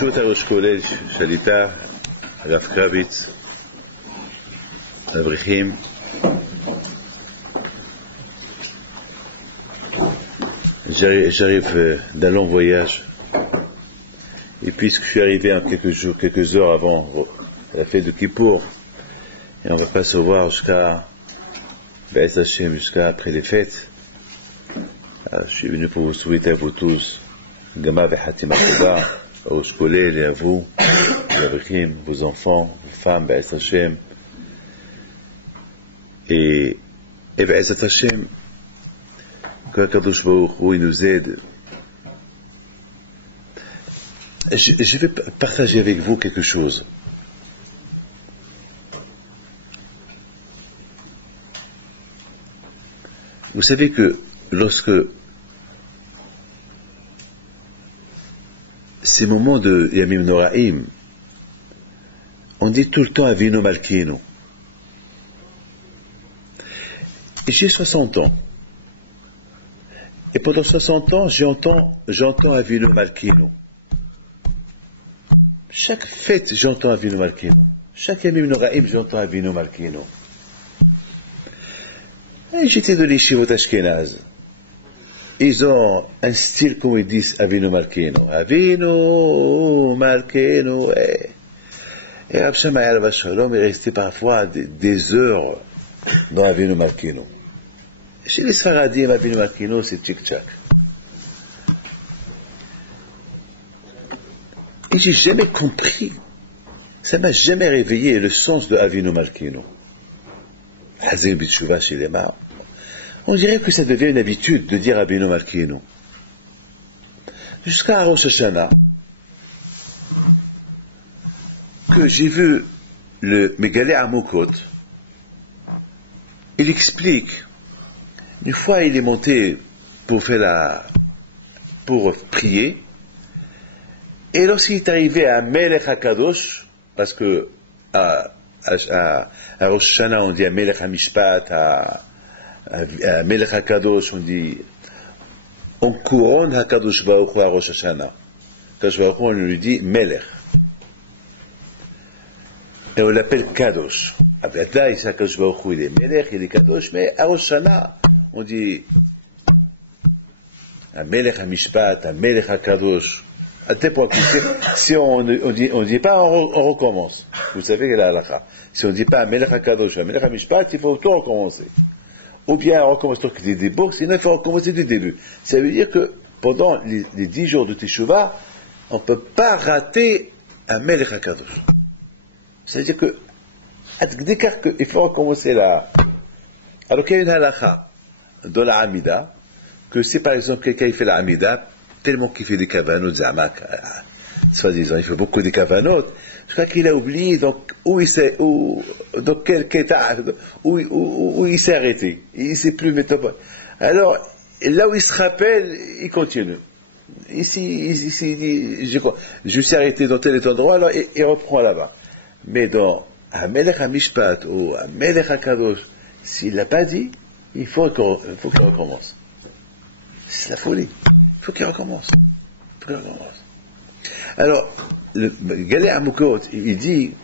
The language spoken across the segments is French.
ברשות הראש כולל שליטה, הרב קרביץ, האברכים, j'arrive d'un long voyage, et puisque je suis arrivé en quelques heures avant la fête de Kippour, et on ne va pas se voir jusqu'à Be'ez Hashem, jusqu'à après les fêtes, je suis venu pour vous souhaiter à vous tous Gama Ve'Hatima Toba, au Shkolel et à vous, les Abrichim, vos enfants, vos femmes, Be'ez Hashem, et Be'ez Hashem, que Kadosh Baruch Hu nous aide. Je vais partager avec vous quelque chose. Vous savez que lorsque ces moments de Yamim Noraim, on dit tout le temps Avinu Malkeinu. Et j'ai 60 ans. Et pendant 60 ans, j'entends Avinu Malkeinu. Chaque fête, j'entends Avinu Malkeinu. Chaque Yamim Noraim, j'entends Avinu Malkeinu. Et j'étais de l'Yeshivot Ashkenaz. Ils ont un style, comme ils disent, Avinu Malkeinu. Avinu Malkeinu. Et Rav Shammai Alav Shalom est resté parfois des heures dans Avinu Malkeinu. Chez les Sfaradim, Avinu Malkeinu, c'est tchik-tchak. Et j'ai jamais compris, ça m'a jamais réveillé le sens de Avinu Malkeinu. Hazin Bitshuva chez les Mar. On dirait que ça devient une habitude de dire Avinu Malkeinu. Jusqu'à Rosh Hashanah, que j'ai vu le Megalé Amokot, il explique, une fois il est monté pour prier, et lorsqu'il est arrivé à Melech HaKadosh, parce que à Rosh Hashanah on dit à Melech HaMishpat, à Melech HaKadosh on dit, on couronne HaKadosh Baruch Hu à Rosh Hashanah. Kadosh Baruch Hu on lui dit Melech. Et on l'appelle Kadosh. Là, il Kadosh Baruch Hu il est Melech, il est Kadosh, mais à Rosh Hashanah on dit à Melech HaMishpat, à Melech HaKadosh. À tel point que si on dit pas, on recommence. Vous savez quelle est la halakha. Si on ne dit pas Melech HaKadosh, Melech HaMishpat, il faut tout recommencer. Ou bien on recommence donc des débuts, sinon il faut recommencer du début. Ça veut dire que pendant les 10 jours de Teshuvah, on ne peut pas rater un Melech HaKadosh. C'est-à-dire que, il faut recommencer là. Alors qu'il y a une halakha dans la Hamida, que si par exemple quelqu'un il fait la Hamida, tellement qu'il fait des kavanot, zamak, soi-disant, il fait beaucoup de kavanot, je crois qu'il a oublié donc où il s'est arrêté. Il ne sait plus mettre. Alors, là où il se rappelle, il continue. Ici, il dit, je me suis arrêté dans tel et tel endroit, alors il reprend là-bas. Mais dans Melech HaMishpat ou Melech HaKadosh, s'il ne l'a pas dit, il faut qu'il recommence. C'est la folie. Il faut qu'il recommence. Alors, le Galé Amokot, il dit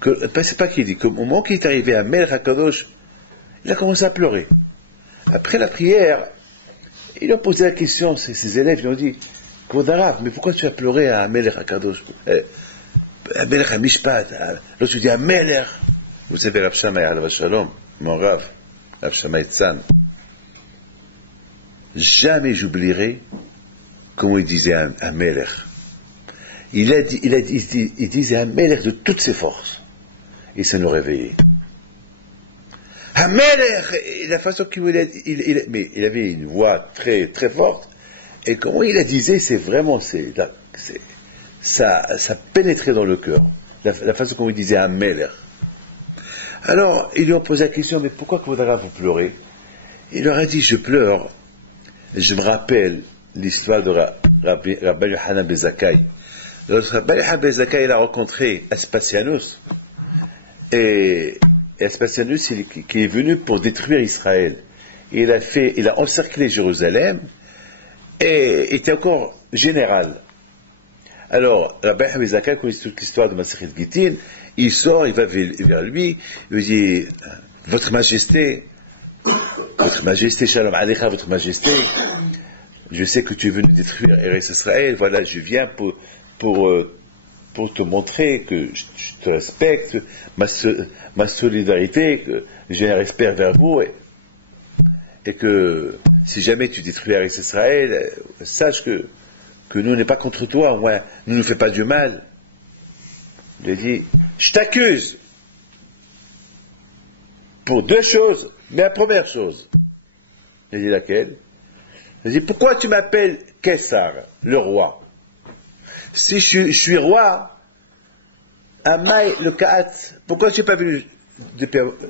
que, c'est pas qu'il dit, qu'au moment qu'il est arrivé à Melech HaKadosh, il a commencé à pleurer. Après la prière, il a posé la question, ses élèves lui ont dit, Kvodarav, mais pourquoi tu as pleuré à Melech HaKadosh, à Melech HaMishpat, lorsque tu dis à Melech, vous savez, Rav Shammai Alav Shalom, mon Rav Shammai Tzan, jamais j'oublierai comment il disait un Melech. Il disait un Melech de toutes ses forces. Et ça nous réveillait. Un Melech! La façon qu'il mais il avait une voix très, très forte. Et comment il la disait, c'est vraiment, ça pénétrait dans le cœur. La façon dont il disait un Melech. Alors, ils lui ont posé la question, mais pourquoi vous pleurez? Il leur a dit, je pleure. Je me rappelle l'histoire de Rabbi Yochanan ben Zakkai. Lorsque Rabbi Yochanan ben Zakkai a rencontré Aspasianus, et Aspasianus qui est venu pour détruire Israël, il a encerclé Jérusalem, et était encore général. Alors, Rabbi Hamizaka connaît toute l'histoire de Masechet Gittin, il sort, il va vers lui, il lui dit, Votre Majesté, Shalom Alecha, Votre Majesté, je sais que tu es venu détruire Eretz Israël, voilà, je viens pour te montrer que je te respecte, ma solidarité, que j'ai un respect vers vous, et que si jamais tu détruis Eretz Israël, sache que nous n'est pas contre toi, au moins, ne nous fais pas du mal. Il a dit, je t'accuse pour deux choses, mais la première chose. Il a dit laquelle? Il a dit, pourquoi tu m'appelles Kessar, le roi? Si je suis roi, Amai le Kaat, pourquoi tu n'es pas venu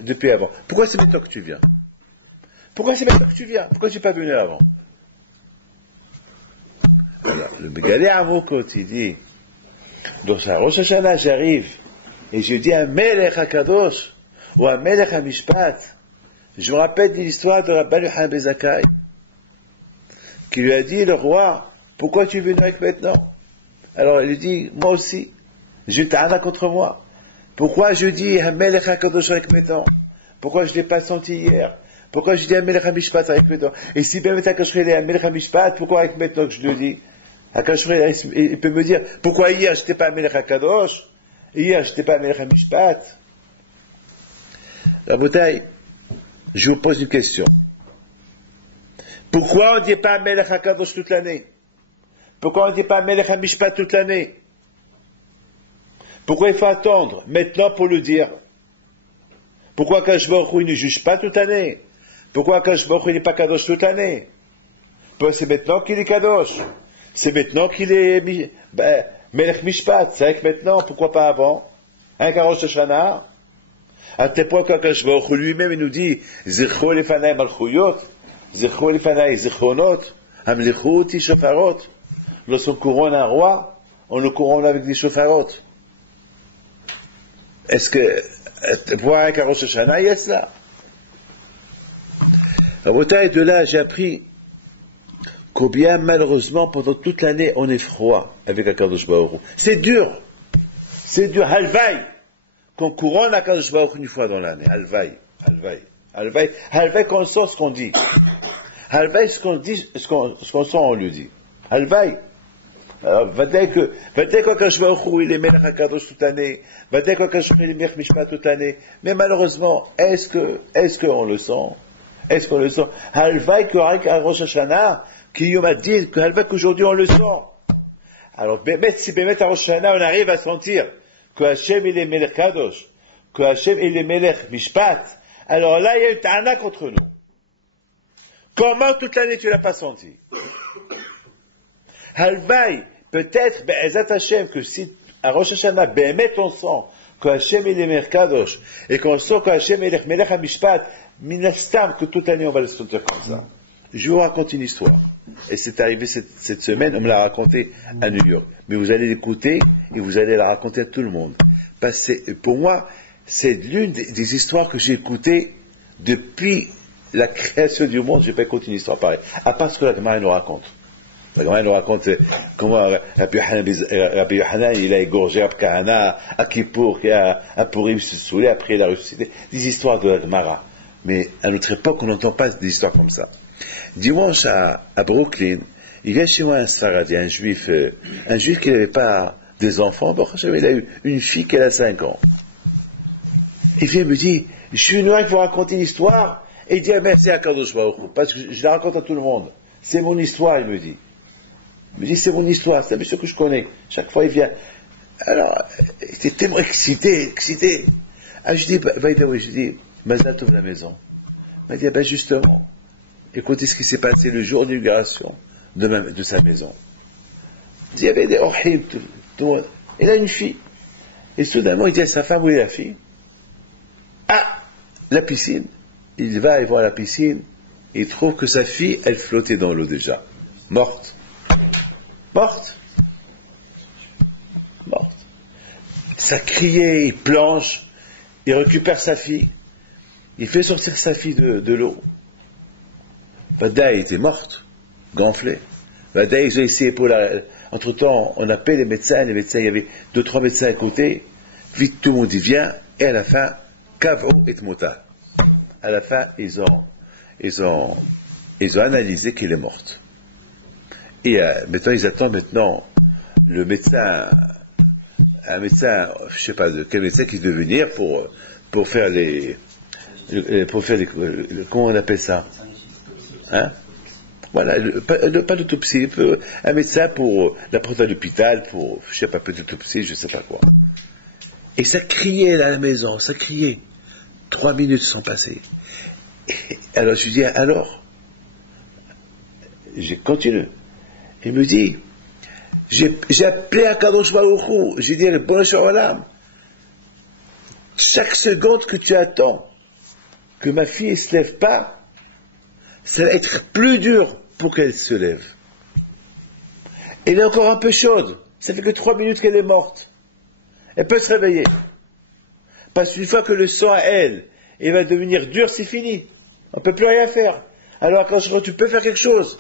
depuis avant? Pourquoi c'est maintenant que tu viens? Pourquoi tu n'es pas venu avant? Alors, le Megalé Amokot, il dit, dans sa Rosh Hashanah, j'arrive, et je dis un Melech HaKadosh, ou un Melech HaMishpat, je me rappelle de l'histoire de Rabbi Yochanan ben Zakkai, qui lui a dit, le roi, pourquoi tu es venu avec maintenant? Alors, il lui dit, moi aussi, j'ai une ta'ana contre moi. Pourquoi je dis un Melech HaKadosh avec maintenant? Pourquoi je ne l'ai pas senti hier? Pourquoi je dis un Melech HaMishpat avec maintenant? Et si bien HaKadosh est un Melech HaMishpat, pourquoi avec maintenant que je le dis? HaKadosh, il peut me dire, pourquoi hier je n'étais pas un Melech HaKadosh? Hier je n'étais pas un Melech HaMishpat? La bouteille, je vous pose une question. Pourquoi on ne dit pas un Melech HaKadosh toute l'année? Pourquoi on ne dit pas un Melech HaMishpat toute l'année? Pourquoi il faut attendre maintenant pour le dire? Pourquoi Akadosh Baruch Hu ne juge pas toute l'année? Pourquoi Akadosh Baruch Hu n'est pas Kadosh toute l'année? C'est maintenant qu'il est Kadosh. C'est maintenant qu'il est Melech Mishpat. C'est vrai que maintenant, pourquoi pas avant? Un Rosh Hashanah. À tel point qu'Akadosh Baruch Hu lui-même il nous dit Zichro lefanai malchuyot, Zichro lefanai zichronot, Hamlichut shofarot. Lorsqu'on couronne un roi, on le couronne avec des shofarot. Est-ce que voir un Rosh Hashanah, il y a cela? De là, j'ai appris combien, malheureusement, pendant toute l'année, on est froid avec Akadosh Baruch Hu. C'est dur. Halvaï. Qu'on couronne Akadosh Baruch Hu une fois dans l'année. Halvaï. Qu'on sent ce qu'on dit. Halvaï, ce qu'on dit, ce qu'on sent, on le dit. Halvaï. Alors, va-t-il qu'Akadosh Baruch Hu, il est Melech HaKadosh toute l'année. Va-t-il qu'Akadosh Baruch Hu, il est Melech Mishpat toute l'année. Mais malheureusement, est-ce qu'on le sent? Halvaï qu'à Rosh Hashanah, qui m'a dit que Halvaï qu'aujourd'hui on le sent. Alors, si à Rosh Hashanah on arrive à sentir que Hachem il est Melech Kadosh, que Hachem il est Melech Mishpat, alors là il y a une ta'ana contre nous. Comment toute l'année tu l'as pas senti? Halvaï, peut-être, Be'ezat Hachem, que si à Rosh Hashanah, Be'emet on sent que Hachem il est Melech Kadosh, et qu'on sent que Hachem il est Melech HaMishpat, Minastam, que toute l'année on va le sentir comme ça. Je vous raconte une histoire. Et c'est arrivé cette semaine, on me l'a raconté à New York. Mais vous allez l'écouter et vous allez la raconter à tout le monde. Parce que pour moi, c'est l'une des histoires que j'ai écoutées depuis la création du monde. Je n'ai pas écouté une histoire pareille. À part ce que la Gemara nous raconte. La Gemara nous raconte comment Rabbi Yochanan, il a égorgé Rab Kahana, à Kippour, à Purim se saoulait, après il a ressuscité. Des histoires de la Gemara. Mais à notre époque, on n'entend pas des histoires comme ça. Dimanche à Brooklyn, il y a chez moi un Saradi, un juif qui n'avait pas des enfants. Bon, il a eu une fille qui a 5 ans. Il vient me dire, je suis venu vous raconter une histoire, et il dit, merci à Kadosh Baruch Hu, parce que je la raconte à tout le monde. C'est mon histoire, il me dit. Il me dit, c'est mon histoire, c'est un monsieur que je connais. Chaque fois, il vient. Alors, il était tellement excité. Ah, je dis, Mazal Tov la maison. Il m'a dit, justement, écoutez ce qui s'est passé le jour d'inauguration de sa maison. Il y avait des orhim, tout le monde. Il a une fille. Et soudainement, il dit à sa femme, où est la fille? Ah, la piscine. Il va et voit la piscine, et il trouve que sa fille, elle flottait dans l'eau déjà. Morte. Ça criait, il planche, il récupère sa fille. Il fait sortir sa fille de l'eau. Vadaï était morte, gonflée. Vadaï, ils ont essayé pour Entre-temps, on appelle les médecins, il y avait 2-3 médecins à côté, vite tout le monde y vient, et à la fin, Kav'u et Mota. À la fin, ils ont analysé qu'elle est morte. Et maintenant, ils attendent le médecin, un médecin, je sais pas de quel médecin qui doit venir pour faire comment on appelle ça? Hein? Voilà, pas l'autopsie, un médecin pour la prendre à l'hôpital, pour, je sais pas, peut-être l'autopsie, je sais pas quoi. Et ça criait là, à la maison, ça criait. 3 minutes sont passées. Alors je lui dis, alors, je continue. Il me dit, j'ai appelé à Kadosh Baruch Hu, j'ai dit, bon Shalom, chaque seconde que tu attends que ma fille ne se lève pas, ça va être plus dur pour qu'elle se lève. Elle est encore un peu chaude, ça fait que 3 minutes qu'elle est morte. Elle peut se réveiller. Parce qu'une fois que le sang à elle, il va devenir dur, c'est fini. On ne peut plus rien faire. Alors quand tu peux faire quelque chose,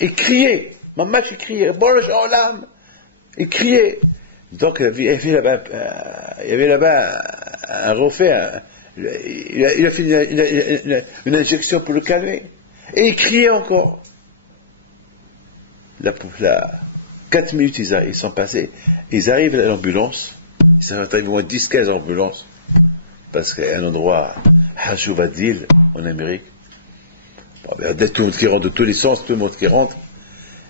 et crier, maman qui criait, bon Shalom, et crier. Donc il y avait là-bas un refait, il a fait une injection pour le calmer. Et il criait encore. 4 minutes ils sont passés, ils arrivent à l'ambulance, ils arrivent au moins 10-15 ambulances, parce qu'il y a un endroit, Hajuvadil, en Amérique. Bon, tout le monde qui rentre de tous les sens, tout le monde qui rentre.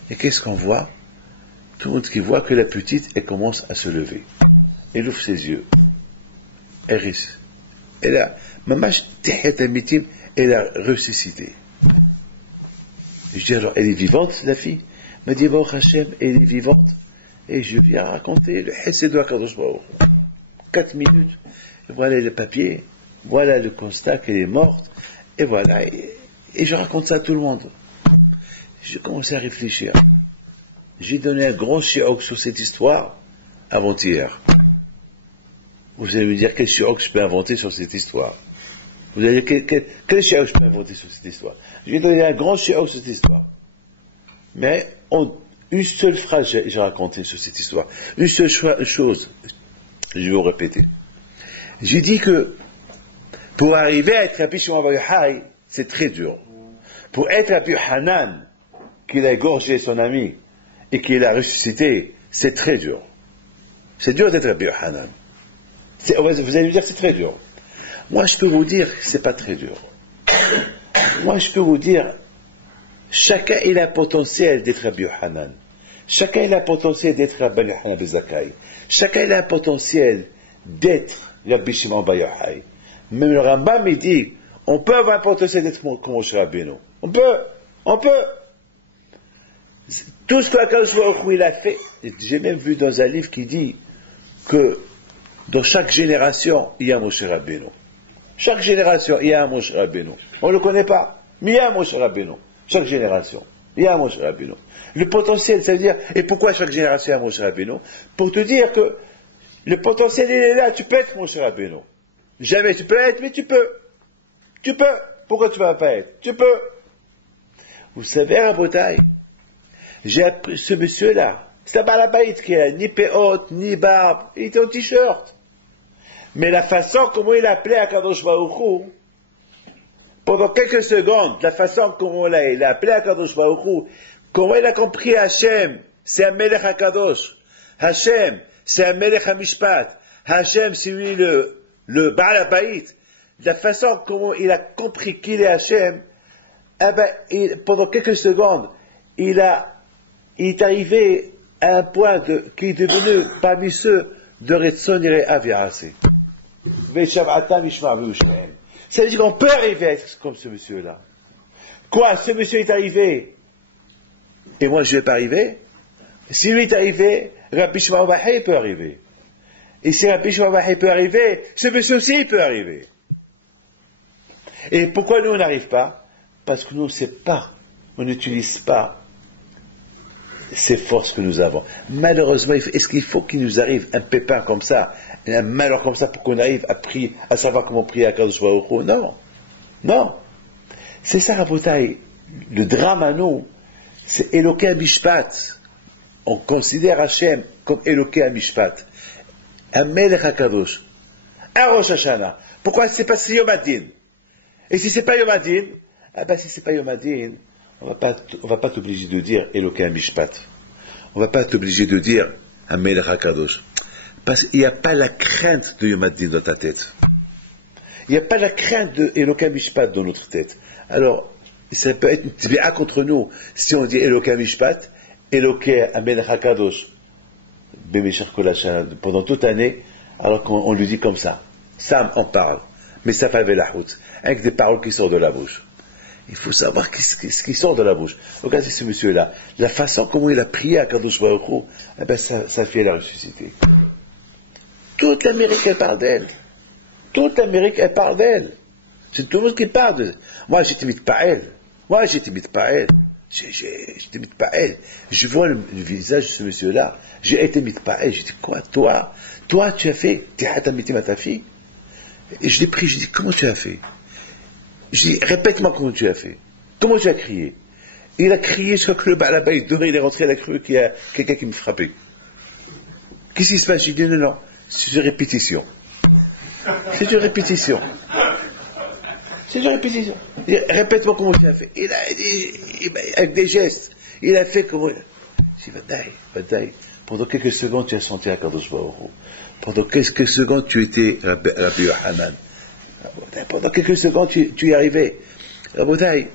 Et qu'est-ce qu'on voit? Tout le monde qui voit que la petite, elle commence à se lever. Elle ouvre ses yeux. Elle risque. Elle a ressuscité. Je dis alors, elle est vivante, la fille? Elle m'a dit, Baruch Hashem, elle est vivante. Et je viens raconter le Hesed de Kadosh Baruch. 4 minutes. Voilà le papier. Voilà le constat qu'elle est morte. Et voilà. Et je raconte ça à tout le monde. J'ai commencé à réfléchir. J'ai donné un grand shiok sur cette histoire avant-hier. Vous allez me dire quel shiok je peux inventer sur cette histoire. Vous allez dire quel shiok je peux inventer sur cette histoire. J'ai donné un grand shiok sur cette histoire. Mais une seule phrase j'ai raconté sur cette histoire. Une seule chose. Je vais vous répéter. J'ai dit que pour arriver à être Rabbi Shimon Bar Yochai, c'est très dur. Pour être Rabbi Hanan, qu'il a égorgé son ami et qu'il a ressuscité, c'est très dur. C'est dur d'être Rabbi Hanan. Vous allez me dire que c'est très dur. Moi, je peux vous dire que c'est pas très dur. Moi, je peux vous dire, chacun il a un potentiel d'être Rabbi Hanan. Chacun il a un potentiel d'être Rabbi Hanan ben Zakkai. Chacun il a un potentiel d'être Rabbi Shimon Bar Yochai. Même le Rambam il dit, on peut avoir un potentiel d'être comme Moshe Rabbeinu. On peut. Tout ce que Akadosh Baruch Hu il a fait, j'ai même vu dans un livre qui dit que dans chaque génération, il y a un Moshe Rabbeinu. Chaque génération, il y a un Moshe Rabbeinu. On ne le connaît pas, mais il y a un Moshe Rabbeinu. Chaque génération, il y a un Moshe Rabbeinu. Le potentiel, ça veut dire, et pourquoi chaque génération a un Moshe Rabbeinu? Pour te dire que le potentiel, il est là, tu peux être Moshe Rabbeinu. Jamais tu peux être, mais tu peux. Tu peux. Pourquoi tu ne vas pas être? Tu peux. Vous savez, à Bretagne, j'ai appris ce monsieur-là. C'est un balabaït qui a ni péote, ni barbe. Il était en t-shirt. Mais la façon comment il appelait à Kadosh Baruch Hu, pendant quelques secondes, la façon comment il a appelé à Kadosh Baruch Hu, comment il a compris Hachem, c'est un Melech HaKadosh. Hachem, c'est un Melech HaMishpat. Hachem, c'est lui le balabaït. La façon comment il a compris qu'il est Hachem, pendant quelques secondes, il est arrivé à un point qui est devenu parmi ceux de Retzon Yireh Aviarase. Ça veut dire qu'on peut arriver à être comme ce monsieur-là. Quoi? Ce monsieur est arrivé, et moi je ne vais pas arriver? Si lui est arrivé, Rabbi Shimon Bar Yochai peut arriver. Et si Rabbi Shimon Bar Yochai peut arriver, ce monsieur aussi peut arriver. Et pourquoi nous on n'arrive pas? Parce que nous on ne sait pas, on n'utilise pas ces forces que nous avons. Malheureusement, est-ce qu'il faut qu'il nous arrive un pépin comme ça, un malheur comme ça pour qu'on arrive à savoir comment prier à Kadosh Baruch Hu? Non. C'est ça, Rabotai. Le drame à nous, c'est Eloké Mishpat. on considère Hachem comme Eloké Amishpat, un Melech HaKadosh, un Rosh Hashanah. Pourquoi c'est pas Yom Hadin? Et si c'est pas Yom Hadin, si c'est pas Yom Hadin, on va pas t'obliger de dire Eloké Amishpat. On va pas t'obliger de dire un Melech HaKadosh. Parce qu'il n'y a pas la crainte de Yom Hadin dans ta tête. Il n'y a pas la crainte de Eloké Amishpat dans notre tête. Alors, ça peut être une tbi'a contre nous si on dit Eloké Amishpat, Eloké Amelech HaKadosh, B'Meshach Kol Hashana, pendant toute l'année, alors qu'on lui dit comme ça. Sam en parle, mais ça fait la route, avec des paroles qui sortent de la bouche. Il faut savoir ce qui sort de la bouche. Regardez ce monsieur-là, la façon comment il a prié à Kadosh Baruch Hu, ça fait la ressusciter. Toute l'Amérique, elle parle d'elle. Toute l'Amérique, elle parle d'elle. C'est tout le monde qui parle d'elle. Moi, je t'imite pas elle. Je t'imite pas elle. Je vois le visage de ce monsieur-là. J'ai été imite pas elle. Je dis, quoi, toi, tu as fait, tu as imité ma ta fille. Et je l'ai pris, je dis, comment tu as fait? Je dis, répète-moi comment tu as fait. Comment tu as crié? Il a crié, je crois que le balaba, il est rentré, il a cru qu'il y a quelqu'un qui me frappait. Qu'est-ce qui se passe? Je dis, non, c'est une répétition. C'est une répétition. Répète-moi comment tu as fait. Il a dit, avec des gestes, il a fait comment. Je dis, Vadaï. Pendant quelques secondes, tu as senti à Kadosh Baruch Hu. Pendant quelques secondes, tu étais Rabbi Yohanan. Pendant quelques secondes, tu y arrivais. Rabotai,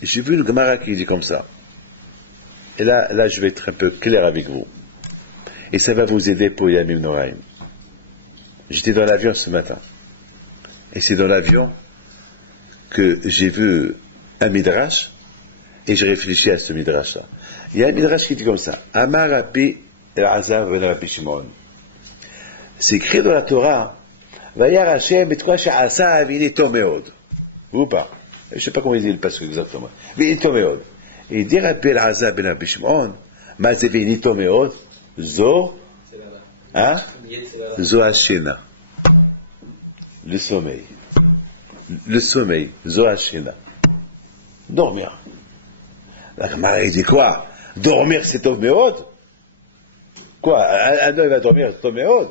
j'ai vu le Gemara qui dit comme ça. Et là, je vais être un peu clair avec vous. Et ça va vous aider pour Yamim Noraim. J'étais dans l'avion ce matin. Et c'est dans l'avion que j'ai vu un midrash, et j'ai réfléchi à ce midrash-là. Il y a un midrash qui dit comme ça. Amar Rabbi El-Azar ben Rabbi Shimon. C'est écrit dans la Torah, Vayar Hashem et quoi sha'asa vinito meod. Ou pas? Je ne sais pas comment il dit le passage exactement. Vinito meod. Et il dit Rabbi El-Azar ben Rabbi Shimon, ma ze vinito meod, zo, zo hashena. Le sommeil. Zo hashena. Dormir. La Gemara, il dit quoi? Dormir, c'est Tov Meod? Quoi? Un homme va dormir, c'est Tov Meod?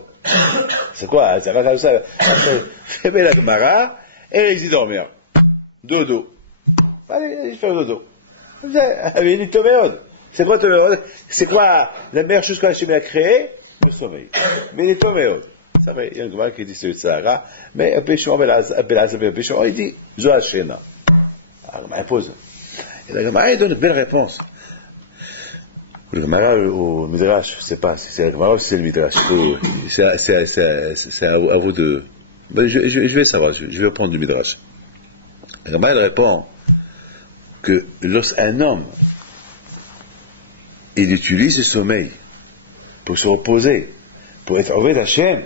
C'est quoi? Ça va comme ça. Fermez la Gemara, et il dit dormir. Dodo. Allez, il fait dodo. Il dit Tov Meod. C'est quoi Tov Meod? C'est quoi la meilleure chose qu'Hachem a créée? Le sommeil. Mais il est Tov Meod. Ça fait, il y a une Gemara qui dit c'est le Sahara, mais Abishon, il dit Zo Hashena. Alors, il pose. Et la Gemara, il donne une belle réponse. Le Gemara au Midrash, je ne sais pas si c'est la Gemara ou si c'est le Midrash. C'est à vous de. Je vais savoir, je vais prendre du Midrash. La Gemara, elle répond que lorsqu'un homme, il utilise le sommeil pour se reposer, pour être enlevé de la chaîne,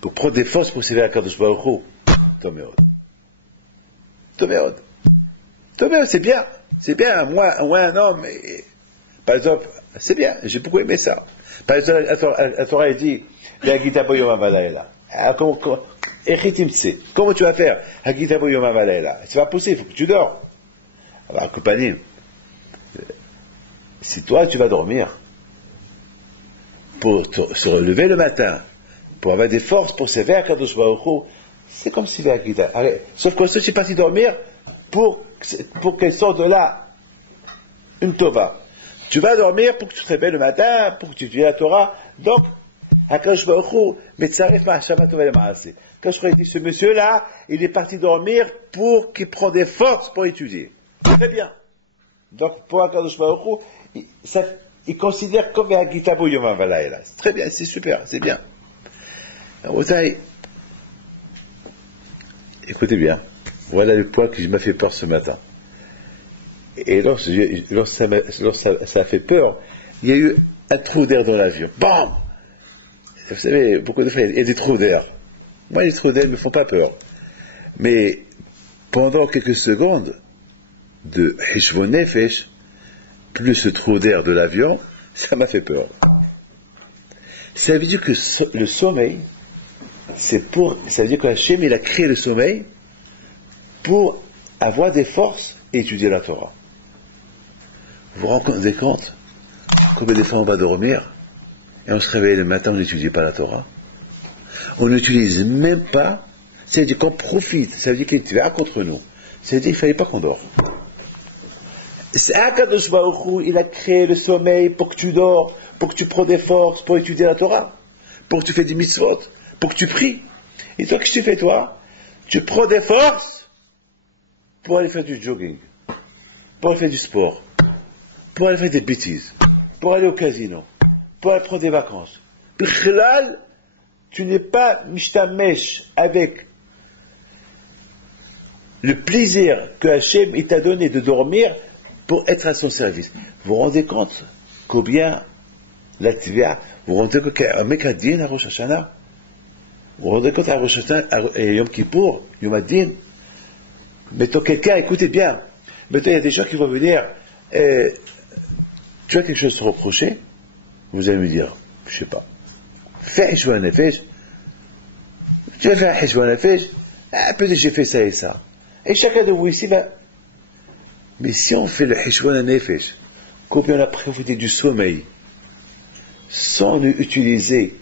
pour prendre des forces pour s'élever à Kadosh Baruch Hu, Toméod, c'est bien. C'est bien, moi un homme, par exemple, c'est bien, j'ai beaucoup aimé ça. Par exemple, la Torah, elle dit, comment tu vas faire? C'est pas possible, il faut que tu dors. Alors, compagnie, si toi, tu vas dormir, pour se relever le matin, pour avoir des forces, pour se faire Kadosh Baruch Hu, c'est comme si sauf que si tu es parti dormir, pour qu'elle sorte de là une tova. Tu vas dormir pour que tu te réveilles le matin, pour que tu étudies la Torah. Donc, Akadosh Baruch Hu, Metzaref Ma'ashama Tova L'Ma'aseh. Quand je crois que ce monsieur-là, il est parti dormir pour qu'il prenne des forces pour étudier. Très bien. Donc, pour Akadosh Baruch Hu, il considère comme un Gitabo Yom Havalayla. C'est très bien, c'est super, c'est bien. Écoutez bien. Voilà le point qui m'a fait peur ce matin. Et lorsque ça a fait peur, il y a eu un trou d'air dans l'avion. Bam! Vous savez, beaucoup de fois, il y a des trous d'air. Moi, les trous d'air ne me font pas peur. Mais pendant quelques secondes de Hishvon Nefesh, plus ce trou d'air de l'avion, ça m'a fait peur. Ça veut dire que le sommeil, ça veut dire que Hachem, il a créé le sommeil pour avoir des forces et étudier la Torah. Vous vous rendez compte? Combien de fois on va dormir et on se réveille le matin, on n'étudie pas la Torah. On n'utilise même pas, c'est-à-dire qu'on profite, ça veut dire qu'il y a une tvéa contre nous. C'est-à-dire qu'il ne fallait pas qu'on dort. C'est Akadosh Baruch Hu, il a créé le sommeil pour que tu dors, pour que tu prends des forces, pour étudier la Torah, pour que tu fais des mitzvot, pour que tu pries. Et toi, qu'est-ce que tu fais, toi? Tu prends des forces pour aller faire du jogging, pour aller faire du sport, pour aller faire des bêtises, pour aller au casino, pour aller prendre des vacances. Bichlal, tu n'es pas mishtamesh avec le plaisir que Hachem il t'a donné de dormir pour être à son service. Vous vous rendez compte combien la tvia, vous vous rendez compte qu'un mec a dit à Rosh Hashanah, vous vous rendez compte à Rosh Hashanah et Yom Kippour, Yom Adin, mettons quelqu'un, écoutez bien, mettons il y a des gens qui vont venir, tu as quelque chose à te reprocher, vous allez me dire, je sais pas, fais Hishwan Nefesh, tu vas faire Hishwan Nefesh, peut-être j'ai fait ça et ça. Et chacun de vous ici va. Mais si on fait le Hishwan Nefesh, combien on a profité du sommeil, sans utiliser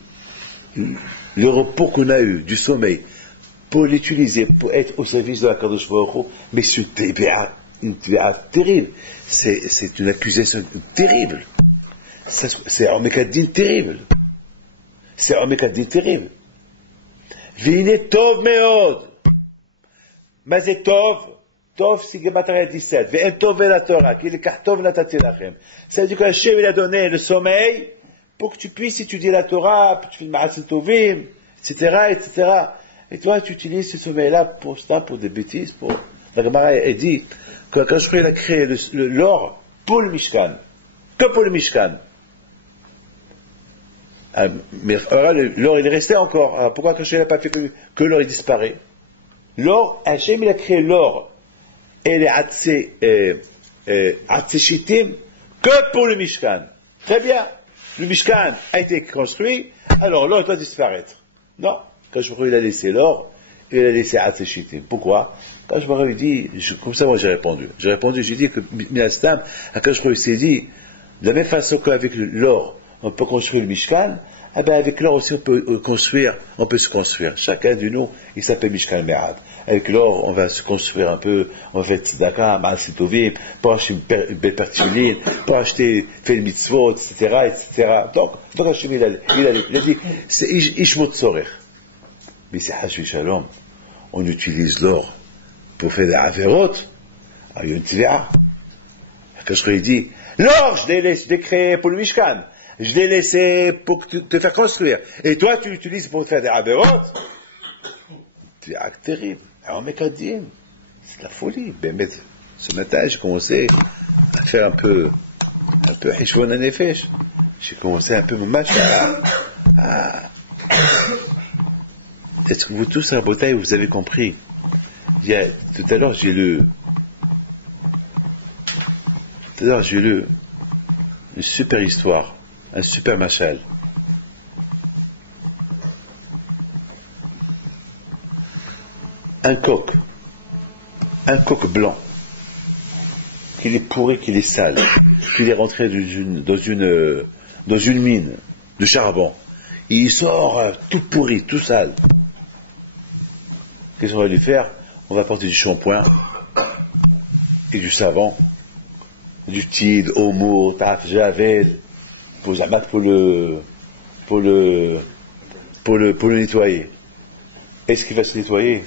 le repos qu'on a eu du sommeil, pour l'utiliser, pour être au service de la Kadosh Baruch Hu, mais c'est une tvéa terrible. C'est une accusation terrible. C'est un mécadine terrible. C'est un mécadine terrible. V'ine tov meod. Mais c'est tov. Tov, c'est Gematria 17. Ve'en tov la Torah. Qui est kartov natati lachem. Ça veut dire que Hachem, il a donné le sommeil pour que tu puisses étudier la Torah, pour que tu fasses Ma'atzim Tovim, etc., etc. Et toi, tu utilises ce sommeil-là pour des bêtises, La Gemara, elle dit que quand il a créé l'or pour le Mishkan, que pour le Mishkan. Mais l'or, il est resté encore. Alors, pourquoi Hachem n'a pas fait que l'or, il disparaît? L'or, Hachem, il a créé l'or et les Hatzeshitim que pour le Mishkan. Très bien. Le Mishkan a été construit, alors l'or doit disparaître. Non. Quand je il a laissé l'or, et il a laissé Hatzeshitim. Pourquoi? Quand je me dit, comme ça, moi j'ai répondu. J'ai dit que Minastam, quand je s'est dit, de la même façon qu'avec l'or, on peut construire le Mishkan, eh bien avec l'or aussi on peut se construire. Chacun de nous, il s'appelle Mishkan Me'ad. Avec l'or, on va se construire un peu, on va faire tzedaka, ma'asim tovim, pour acheter une belle pertiline, pour acheter, faire le mitzvot, etc., etc. Donc Hachem, il a dit, c'est Ishmot Tzorech. Mais c'est Hashvi Shalom. On utilise l'or pour faire des averot. Alors il y a une tvéa. Quand je lui ai dit, l'or, je l'ai créé pour le Mishkan. Je l'ai laissé pour te faire construire. Et toi, tu l'utilises pour faire des averot. Tvéa terrible. Alors, Mekadien, c'est de la folie. Ben, ce matin, j'ai commencé à faire un peu Hishwan Nefesh. J'ai commencé un peu mon match Est-ce que vous tous, à la bataille, vous avez compris? Tout à l'heure, j'ai lu une super histoire, un super machal. Un coq blanc, qu'il est pourri, qu'il est sale, qu'il est rentré dans une mine de charbon. Il sort tout pourri, tout sale. Qu'est-ce qu'on va lui faire? On va apporter du shampoing et du savon, du Tide, Omo, Taf, Javel, pour le nettoyer. Est-ce qu'il va se nettoyer?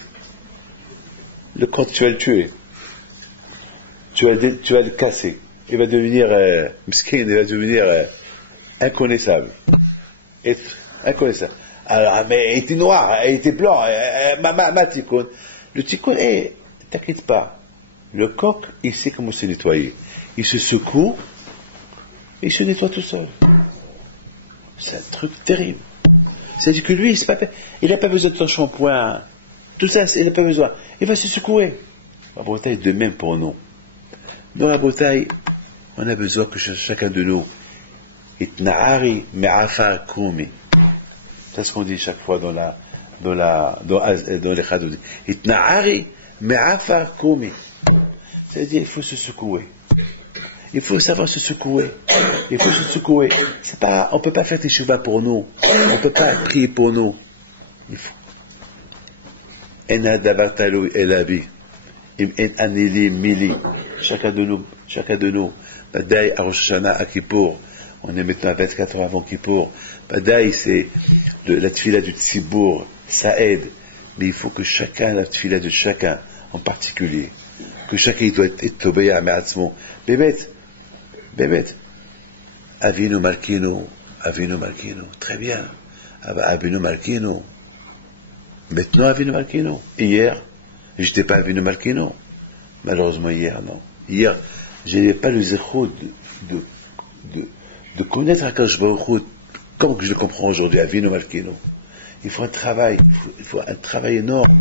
Le compte, tu vas le tuer. Tu vas le casser. Il va devenir miskin, il va devenir inconnaissable. Inconnaissable. Alors, mais il était noir, il était blanc, ma tikkun. Le tikkun, t'inquiète pas. Le coq, il sait comment se nettoyer. Il se secoue, et il se nettoie tout seul. C'est un truc terrible. C'est-à-dire que lui, il n'a pas besoin de ton shampoing. Tout ça, il n'a pas besoin. Il va se secouer. La bataille de même pour nous. Dans la bataille, on a besoin que chacun de nous, itna'ari me'afar kumi. C'est ce qu'on dit chaque fois dans les chadoudi. Itna'ari me'afar kumi. C'est-à-dire, il faut se secouer. Il faut savoir se secouer. Il faut se secouer. C'est pas, on peut pas faire des chevaux pour nous. On peut pas prier pour nous. Il faut. Chacun de nous. Badaï à Rosh Hashanah, à Kippour. On est maintenant à 24 heures avant Kippour. Badaï, c'est la tfila du Tzibour. Ça aide. Mais il faut que chacun, la tfila de chacun, en particulier, que chacun doit être obéi à Me'atzmo. Bébête. Avinu Malkinu. Très bien. Avinu Malkinu. Maintenant, Avinu Malkinu. Hier, j'étais pas Avinu Malkinu. Malheureusement, hier, non. Hier, je n'avais pas le zéro de connaître Akadosh Baruch Hu comme que je le comprends aujourd'hui, Avinu Malkinu. Il faut un travail. Il faut un travail énorme.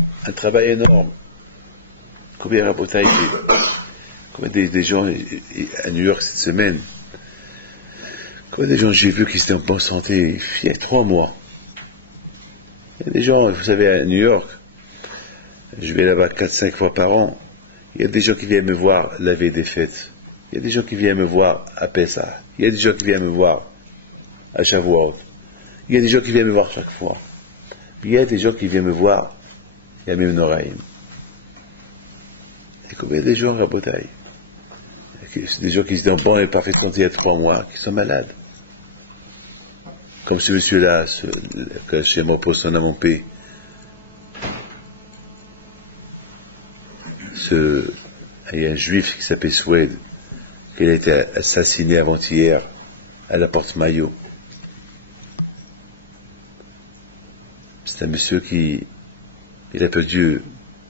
Combien des gens à New York cette semaine, combien des gens j'ai vu qui étaient en bonne santé il y a 3 mois. Il y a des gens, vous savez, à New York, je vais là-bas 4-5 fois par an, il y a des gens qui viennent me voir la veille des fêtes, il y a des gens qui viennent me voir à Pessah, il y a des gens qui viennent me voir à Shavuot, il y a des gens qui viennent me voir chaque fois, il y a des gens qui viennent me voir Yamim Noraim. Et combien de gens, Rabotai, des gens qui étaient en bonne et parfaite santé il y a 3 mois, qui sont malades. Comme ce monsieur-là, que chez moi pose son nom en paix. Il y a un juif qui s'appelle Swed, qui a été assassiné avant-hier à la Porte Maillot. C'est un monsieur qui, il a perdu,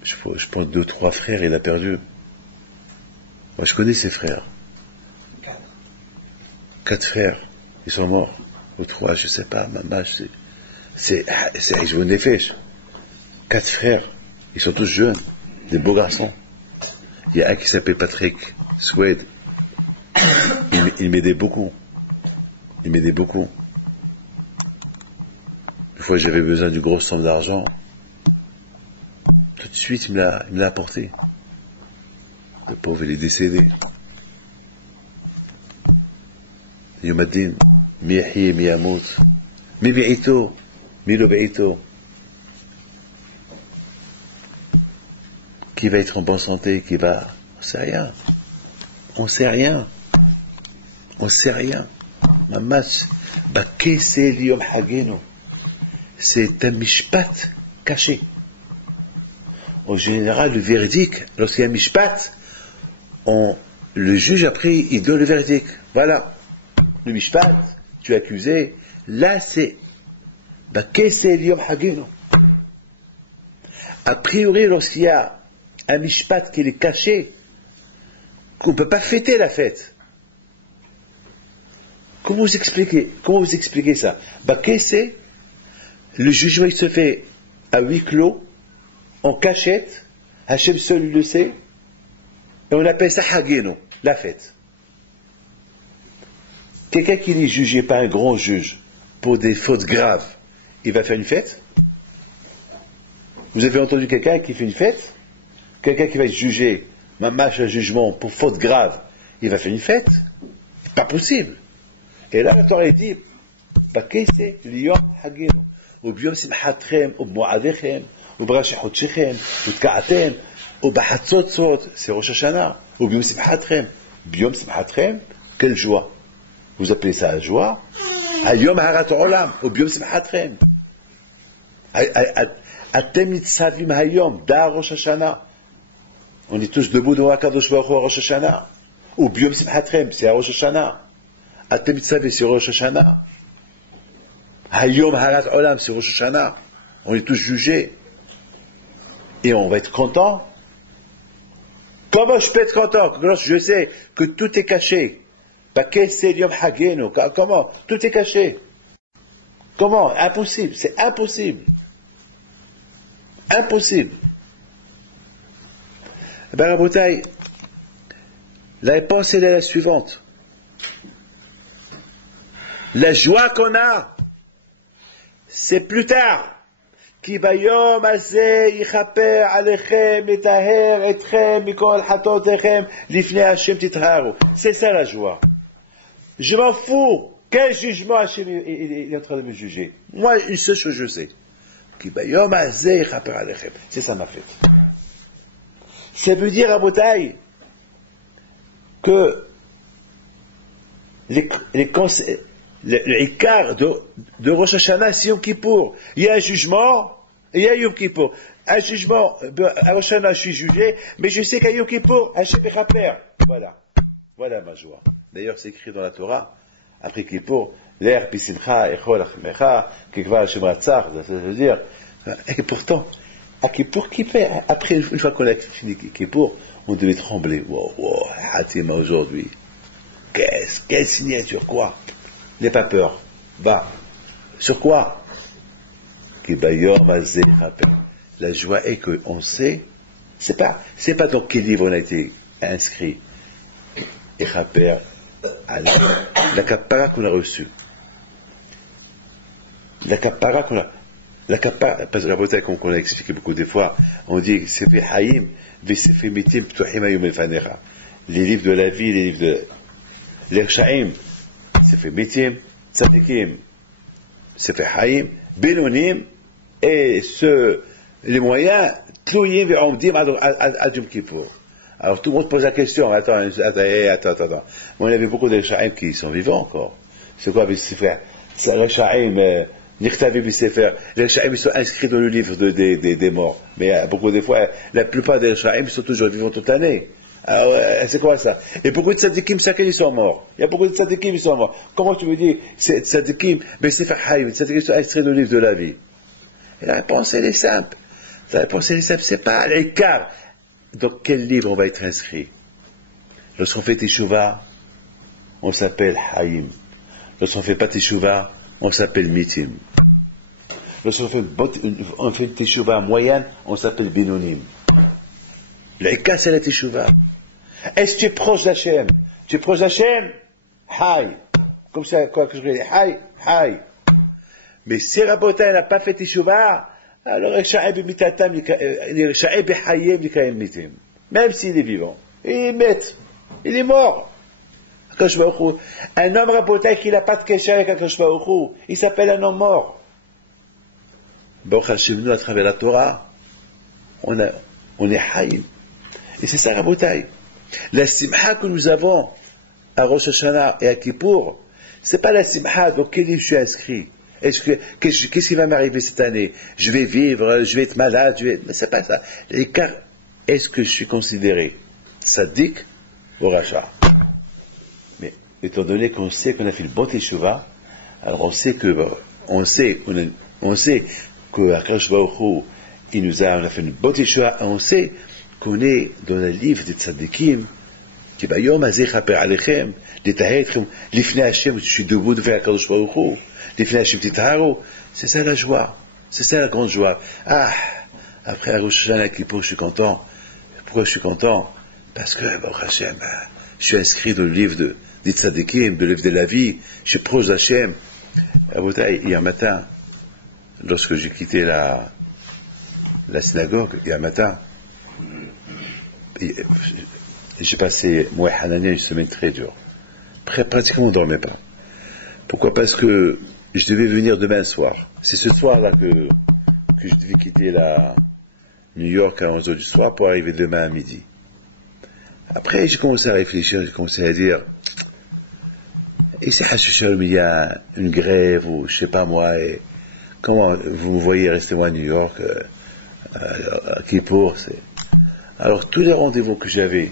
je pense 2 ou 3 frères, il a perdu. Moi, je connais ses frères. 4 frères, ils sont morts. Ou 3, je sais pas, maman, c'est je vous nefesh. 4 frères, ils sont tous jeunes, des beaux garçons. Il y a un qui s'appelle Patrick Swed. Il m'aidait beaucoup. Une fois, j'avais besoin d'une grosse somme d'argent. Tout de suite, il me l'a apporté. Le pauvre, il est décédé. Yomadin, mi yahyi mi yamut, mi bi'ito, mi lo bi'ito. Qui va être en bonne santé, qui va... On sait rien. Mamash, bakese liyom hagenu. C'est un mishpat caché. En général, le verdict, lorsqu'il y a un mishpat, le juge après, il donne le verdict. Voilà. Le mishpat, tu es accusé. Là, c'est bakese liyom hagenu. A priori, lorsqu'il y a un mishpat qui est caché, qu'on ne peut pas fêter la fête. Comment vous expliquez ça? Bakese, le jugement il se fait à huis clos, en cachette, Hachem seul le sait, et on appelle ça Hageno, la fête. Quelqu'un qui n'est jugé par un grand juge pour des fautes graves, il va faire une fête? Vous avez entendu quelqu'un qui fait une fête? Quelqu'un qui va être jugé, mamache un jugement pour faute grave, il va faire une fête? C'est pas possible. Et là, la Torah dit, Bakese liyom hagenu. וביום שמחתכם, ובמועדיכם, ובראשי חודשיכם, ותקעתם, ובחצוצות, c'est Rosh Hashanah, וביום שמחתכם. ביום שמחתכם, quelle joie? Vous appelez ça la joie? היום הרת העולם, וביום שמחתכם. אתם ניצבים היום, דע ראש השנה. On est tous debout devant Akadosh Baruch Hu à Rosh Hashanah. וביום שמחתכם, c'est à Rosh Hashanah. אתם ניצבים, c'est Rosh Hashanah. Hayom Harat Olam, c'est Rosh Hashanah. On est tous jugés. Et on va être content. Comment je peux être content lorsque je sais que tout est caché? Comment? Tout est caché. Comment? Impossible. C'est impossible. Impossible. Eh bien, Rabotai, la réponse est la suivante. La joie qu'on a, c'est plus tard. כי ביום הזה יכפר עליכם, לטהר אתכם מכל חטאותיכם, לפני השם תטהרו. C'est ça la joie. Je m'en fous. Quel jugement Hachem il est en train de me juger? Moi, une seule chose je sais. כי ביום הזה יכפר עליכם. C'est ça ma fête. Ça veut dire, Rabotai, que l'écart de Rosh Hashanah, c'est Yom Kippour. Il y a un jugement, et il y a Yom Kippour. Un jugement, à Rosh Hashanah, je suis jugé, mais je sais qu'à Yom Kippour, Hachem Echaper. Voilà. Voilà ma joie. D'ailleurs, c'est écrit dans la Torah, après Kippour, l'air pisimcha, echol achmecha, kekva Hachem ratzach, ça veut dire, et pourtant, à Kippour, après, une fois qu'on a fini Kippour, on devait trembler. Wow, Hatima aujourd'hui. Quelle signature, quoi? N'aie pas peur. Va. Sur quoi? La joie est qu'on sait, c'est pas dans quel livre on a été inscrit. Et la kapara qu'on a reçue. La kapara qu'on a. Parce que la beauté qu'on a expliqué beaucoup de fois, on dit c'est fait haïm, mais c'est fait mitim, ptuhim ayum elfanecha. Les livres de la vie, les livres de l'Ershaim, c'est fait mitim, tzadikim, c'est fait haïm, benonim, et les moyens, tlouyim ve'omdim ad Yom Kippour. Alors tout le monde pose la question, attends. On avait beaucoup d'Ershaim qui sont vivants encore. C'est quoi, c'est fait, l'Ershaim, les Rechaim sont inscrits dans le livre des morts. Mais beaucoup de fois, la plupart des Rechaim sont toujours vivants toute l'année. Alors, c'est quoi ça? Et beaucoup de tzadikim, chacun ils sont morts. Il y a beaucoup de tzadikim, ils sont morts. Comment tu me dis, c'est tzadikim, mais c'est Haïm, les tzadikim sont inscrits dans le livre de la vie. Et la réponse, elle est simple. La réponse, elle est simple, c'est pas l'écart. Dans quel livre on va être inscrit? Lorsqu'on fait Teshuvah, on s'appelle Haïm. Lorsqu'on fait pas Teshuvah, on s'appelle mitim. Lorsqu'on fait une teshuva moyenne, on s'appelle binonim. L'écart, c'est la teshuva. Est-ce que tu es proche d'Hachem? Tu es proche d'Hachem? Haï. Comme ça, quoi que je dis, haï. Mais si Rabotai n'a pas fait teshuva, alors même s'il est vivant, il est mort. Un homme Rabotai qui n'a pas de kesher avec Akadosh Baruch Hu, il s'appelle un homme mort. Baruch Hashem, nous, à travers la Torah, on est haïm. Et c'est ça Rabotai. La simha que nous avons à Rosh Hashanah et à Kippour, c'est pas la simha dans quel livre je suis inscrit. Qu'est-ce qui va m'arriver cette année? Je vais vivre, je vais être malade, mais c'est pas ça. L'écart, est-ce que je suis considéré tzaddik ou racha? Mais étant donné qu'on sait qu'on a fait le bon teshuva, alors on sait que Akadosh Baruch Hu, on a fait une bonne teshuva, on sait qu'on est dans le livre des tzadikim, qui bayom hazeh chaper alechem, letaher etchem, lifnei Hashem, je suis debout devant Akadosh Baruch Hu, lifnei Hashem titaharu. C'est ça la joie, c'est ça la grande joie. Après Rosh Hashanah Kippour, je suis content. Pourquoi je suis content? Parce que Baruch Hashem, je suis inscrit dans le livre des tzadikim, le livre de la vie, je suis proche d'Hachem. Hier matin, lorsque j'ai quitté la synagogue, hier matin, j'ai passé, moi et Hanania, une semaine très dure. Pratiquement on ne dormait pas. Pourquoi? Parce que je devais venir demain soir. C'est ce soir-là que je devais quitter New York à 11h du soir pour arriver demain à midi. Après, j'ai commencé à réfléchir, j'ai commencé à dire, et c'est il y a une grève, ou je sais pas moi, et comment vous me voyez rester moi à New York, à Kippour, Alors, tous les rendez-vous que j'avais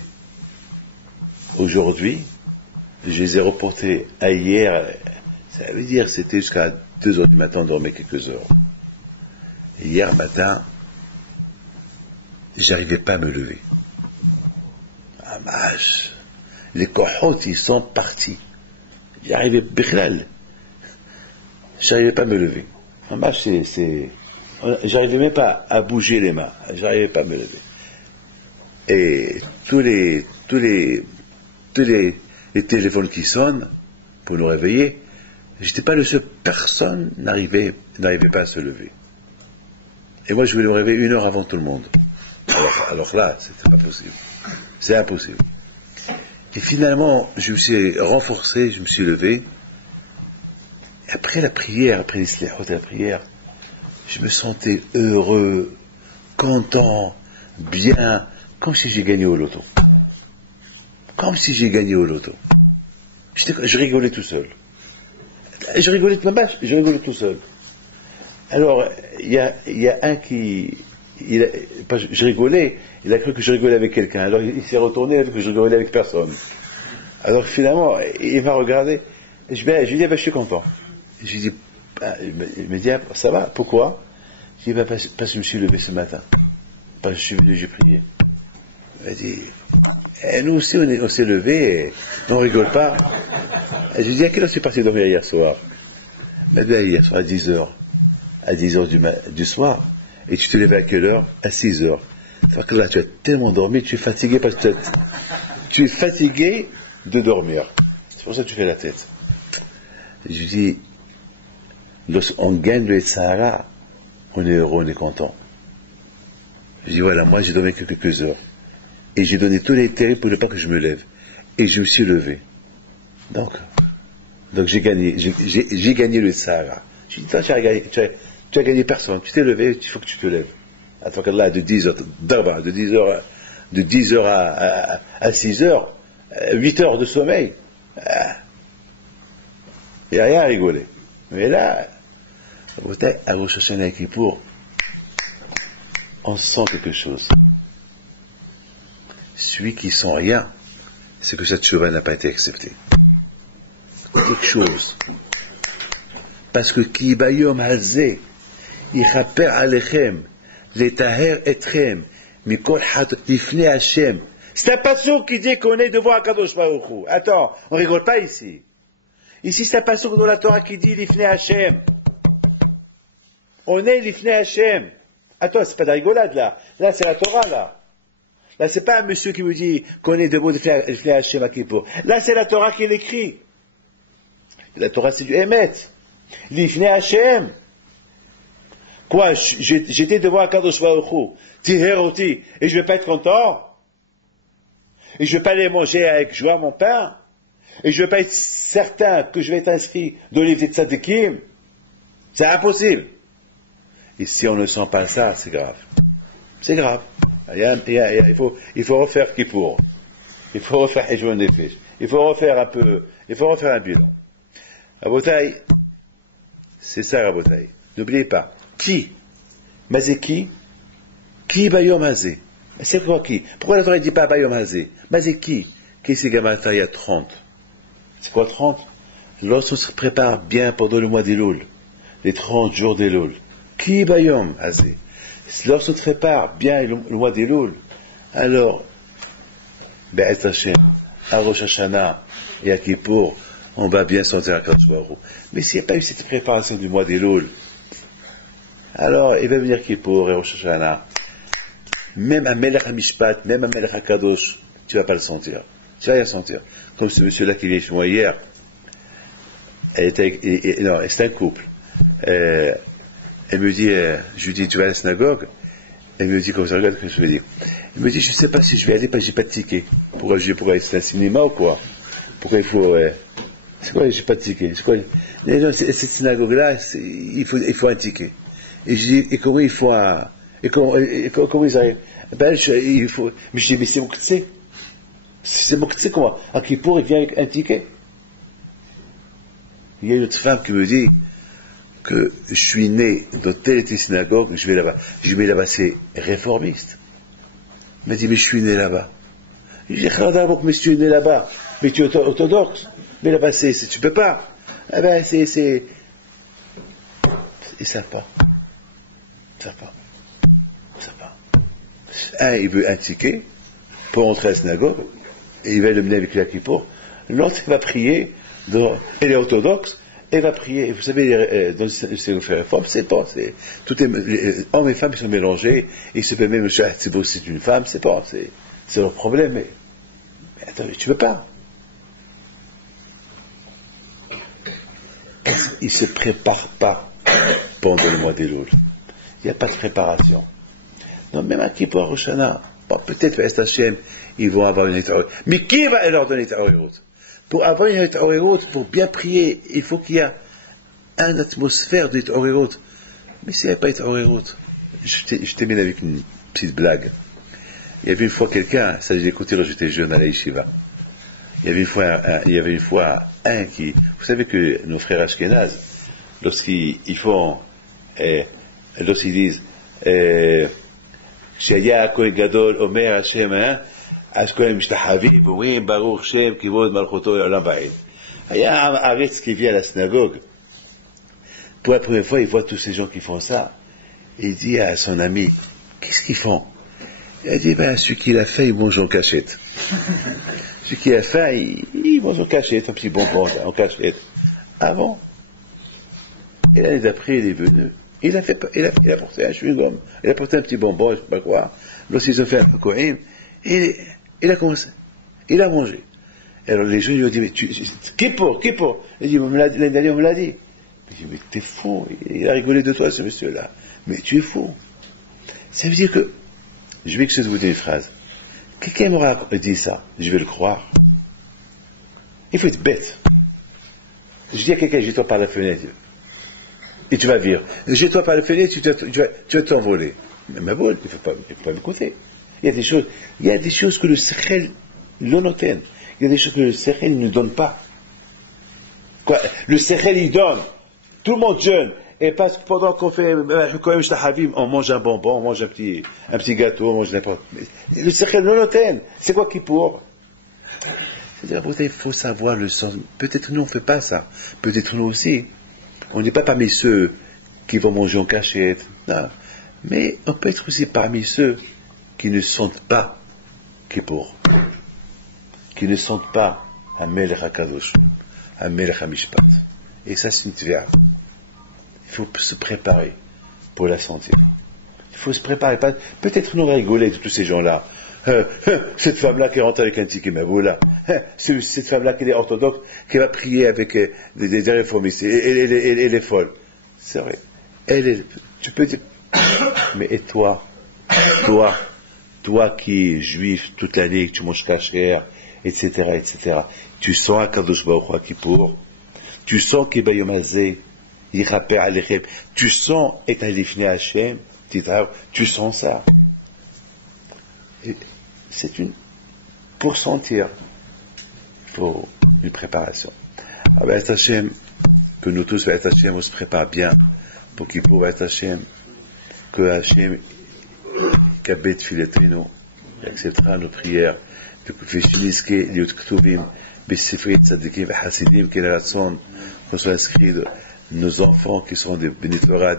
aujourd'hui, je les ai reportés à hier. Ça veut dire, c'était jusqu'à 2h du matin, on dormait quelques heures. Et hier matin, j'arrivais pas à me lever. Les kohot, ils sont partis. J'arrivais pas à me lever. J'arrivais même pas à bouger les mains. J'arrivais pas à me lever. Et tous les téléphones qui sonnent pour nous réveiller, j'étais pas le seul, personne n'arrivait pas à se lever. Et moi, je voulais me réveiller 1 heure avant tout le monde. Alors là, c'était pas possible. C'est impossible. Et finalement, je me suis renforcé, je me suis levé. Et après la prière, après la prière, je me sentais heureux, content, bien, comme si j'ai gagné au loto. Comme si j'ai gagné au loto. Je rigolais tout seul. Je rigolais tout seul. Alors, il y a un qui... je rigolais, il a cru que je rigolais avec quelqu'un. Alors, il s'est retourné, il a vu que je rigolais avec personne. Alors, finalement, il m'a regardé. Et je lui ai dit, je suis content. Je lui ai dit, il m'a dit, ça va, pourquoi? Je lui ai dit, parce que je me suis levé ce matin. Parce que je suis venu, j'ai prié. Il m'a dit, nous aussi, on s'est levé, et on rigole pas. Et je lui ai dit, à quelle heure tu es parti dormir hier soir? Il m'a dit, hier soir, à 10h. À 10h du soir. Et tu te lèves à quelle heure? À 6h. C'est-à-dire que là, tu as tellement dormi, tu es fatigué parce que tu es fatigué de dormir. C'est pour ça que tu fais la tête. Et je lui dis, lorsqu'on gagne le Sahara, on est heureux, on est content. Je dis, voilà, moi j'ai dormi quelques heures. Et j'ai donné tous les terribles pour ne pas que je me lève. Et je me suis levé. Donc j'ai gagné le Sahara. Je dis, toi, tu as gagné personne. Tu t'es levé, il faut que tu te lèves. Attends que là, de 10h à 6h, 8 heures de sommeil. Il n'y a rien à rigoler. Mais là, à Rosh Hashanah et Kippour, on sent quelque chose. Celui qui sent rien, c'est que cette tchouva n'a pas été acceptée. Quelque chose. Parce que ki bayom hazeh yichaper alechem letaher etchem mikol hat lifnei Hashem. C'est un passouk qui dit qu'on est devant Akadosh Baruch Hu. Attends, on rigole pas ici. Ici, c'est un passouk dans la Torah qui dit lifnei Hashem. On est lifnei Hashem. Attends, c'est pas de la rigolade là. Là, c'est la Torah là. Là, c'est pas un monsieur qui me dit qu'on est debout lifnei Hashem à Kippour. Là, c'est la Torah qui l'écrit. La Torah, c'est du Emet. Lifnei Hashem. Quoi, j'étais devant Akadosh Baruch Hu. Tiheroti. Et je vais pas être content. Et je vais pas aller manger avec joie mon pain. Et je vais pas être certain que je vais être inscrit dans les livre des tzadikim. C'est impossible. Et si on ne sent pas ça, c'est grave. C'est grave. Il faut refaire Kippour. Il faut refaire Heshbon Nefesh. Il faut refaire un bilan. Rabotai, c'est ça, Rabotai. N'oubliez pas. Qui? Mazé qui? Qui Bayom Hazé? C'est quoi qui? Pourquoi la Torah ne dit pas Bayom Hazé? Mazé qui? Qui c'est Gamata, il y a 30? C'est quoi 30? Lorsqu'on se prépare bien pendant le mois d'Elul, les 30 jours d'Elul. Qui Bayom Hazé? Lorsqu'on se prépare bien le mois d'Elul, alors, Be'ez Hashem, à Rosh Hashanah et à Kippour, on va bien sentir la Kadosh Baruch Hu. Mais s'il n'y a pas eu cette préparation du mois d'Elul, alors il va venir Kippour et Rosh Hashanah. Même un Melech HaMishpat, même un Melech HaKadosh, tu ne vas pas le sentir. Tu ne vas rien sentir. Comme ce monsieur-là qui vient chez moi hier, c'est un couple. Elle me dit, je lui dis, tu vas à la synagogue? Elle me dit, comme ça, regarde ce que je lui dis. Elle me dit, je ne sais pas si je vais aller parce que j'ai pas de ticket. Pourquoi c'est un cinéma ou quoi? Pourquoi il faut, c'est quoi, j'ai pas de ticket? C'est quoi? Non, cette synagogue-là, il faut un ticket. Et je dis, et comment il faut comment ils arrivent? Il faut, mais je dis, mais c'est Mouktsé. C'est Mouktsé, comment? À Kippour, il vient avec un ticket. Il y a une autre femme qui me dit que je suis né dans telle et telle synagogue, je vais là-bas. Je vais là-bas, c'est réformiste. Elle m'a dit, mais je suis né là-bas. Je dis, mais je suis né là-bas. Mais tu es orthodoxe. Mais là-bas, tu peux pas. Eh ben, ils savent pas. Un, il veut un ticket pour entrer à la synagogue, et il va le mener avec la Kippour. L'autre, il va prier, elle est orthodoxe, et va prier. Vous savez, dans les synagogues réformes, les hommes et femmes sont mélangés, et il se fait même le Shah Tzibur, c'est une femme, c'est leur problème, mais attends, tu peux pas. Il se prépare pas pendant le mois d'Elul. il n'y a pas de préparation. Non, même à Kippour, Rosh Hashanah, bon, peut-être Est Hashem, ils vont avoir une Hit'orut. Mais qui va leur donner une Hit'orut? Pour avoir une Hit'orut, pour bien prier, il faut qu'il y ait une atmosphère de Hit'orut. Mais s'il n'y a pas Hit'orut, je termine avec une petite blague. Il y avait une fois quelqu'un, ça j'ai écouté quand j'étais jeune à la Yeshiva. Il y avait une fois un qui, vous savez que nos frères Ashkenaz, lorsqu'ils font, lorsqu'ils disent, Shaya Kohen Gadol Omer Hashem, Ashkohen Mishtahavi, Bouim Baruch Shem Kivod Malchoto Olam Ba'id. Il y a un Aretz qui vient à la synagogue. Pour la première fois, il voit tous ces gens qui font ça. Et il dit à son ami, qu'est-ce qu'ils font? Il a dit, celui qui l'a fait, il mange en cachette. Celui qui l'a fait, il mange en cachette, un petit bonbon en cachette. Ah bon? Et l'année d'après, il est venu. Il a porté un chewing-gum. Il a porté un petit bonbon, je sais pas quoi. Lorsqu'ils ont fait un peu coïm, il a commencé. Il a mangé. Et alors les gens lui ont dit, mais qui pour? Il dit, l'année dernière, on me l'a dit. Il dit, mais t'es fou. Il a rigolé de toi, ce monsieur-là. Mais tu es fou. Ça veut dire que, je vais que vous dire une phrase. Quelqu'un m'aura dit ça, je vais le croire. Il faut être bête. Je dis à quelqu'un, jette-toi par la fenêtre. Et tu vas vivre. Jette-toi par la fenêtre, tu vas t'envoler. Mais ma boule, il ne faut pas m'écouter. Il y a des choses que le Sechel l'onoten. Il y a des choses que le Sechel ne donne pas. Quoi? Le Sechel, il donne. Tout le monde jeûne. Et parce que pendant qu'on fait, quand même, on mange un bonbon, on mange un petit gâteau, on mange n'importe quoi. Le Sechel l'onoten. C'est quoi qui pour? C'est-à-dire, il faut savoir le sens. Peut-être nous, on ne fait pas ça. Peut-être nous aussi. On n'est pas parmi ceux qui vont manger en cachette. Non. Mais on peut être aussi parmi ceux qui ne sentent pas Kippour, qui ne sentent pas un Melech HaKadosh, un Melech HaMishpat. Et ça, c'est une tvéa. Il faut se préparer pour la sentir. Il faut se préparer. Peut-être nous on va rigoler de tous ces gens-là. Cette femme-là qui rentre avec un ticket maboula. Cette femme-là qui est orthodoxe, qui va prier avec des réformistes. Elle est folle. C'est vrai. Tu peux dire, mais et toi qui es juif toute l'année, que tu manges kasher, etc., tu sens Akadosh Baruch Hu à Kippour, tu sens qu'Ebayom Hazeh, Yichaper Alechem, tu sens et Alifne Hashem, tu sens ça. Et c'est pour sentir, il faut une préparation. Alors, Hashem, que nous tous, Hashem, on se prépare bien pour Kippour, Hashem, que Hashem, Kabet Filetino, acceptera nos prières, Veshiniske, Liot Ktuvim, Besifrit Tzadikim, Hasidim, Kenaratson, qu'on soit inscrit nos enfants qui sont des bénétorats,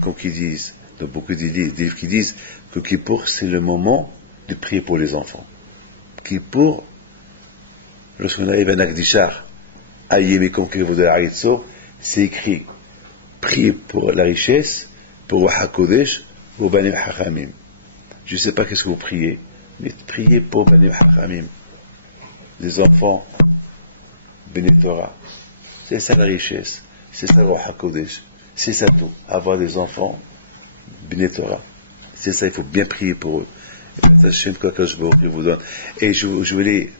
comme qui disent, dans beaucoup de livres qui disent que Kippour, c'est le moment de prier pour les enfants. Kippour, lorsqu'on arrive à Nagdishar, Ayemi Konkevo de Haritzo, c'est écrit, prier pour la richesse, pour Wahakodesh, pour Banim Hachamim. Je ne sais pas qu'est-ce que vous priez, mais priez pour Banim Hachamim. Des enfants, Bénétora. C'est ça la richesse. C'est ça le Wahakodesh. C'est ça tout. Avoir des enfants, Bénétora. C'est ça, il faut bien prier pour eux. Et je voulais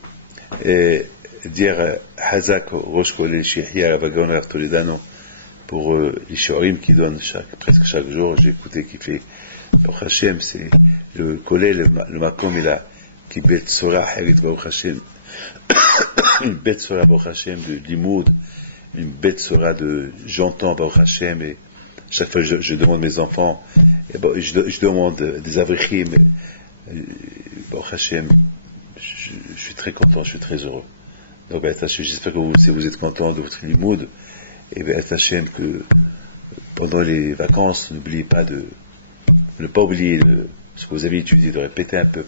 dire Hazak Rosh Kolel Shehia Avagon Toledano pour les Shorim qui donnent presque chaque jour. J'ai écouté qui fait Baruch Hashem, c'est le Kolel, le Makom, il a qui Bet Sorah Harit Baruch Hashem, une bête Sorah Baruch Hashem de Limoud, une bête Sorah de j'entends Baruch Hashem, et chaque fois je demande mes enfants, et bon, je demande des avrichim, Baruch Hashem, je suis très content, je suis très heureux. Donc, j'espère que si vous êtes content de votre limoud, et Hashem, que pendant les vacances, n'oubliez pas ne pas oublier ce que vous avez étudié, de répéter un peu,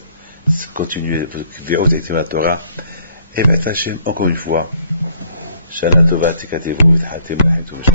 continuer, verrou la Torah, et Hashem, encore une fois, Shana Tova Tikatevo, V'Thatem Lachem Tumishma.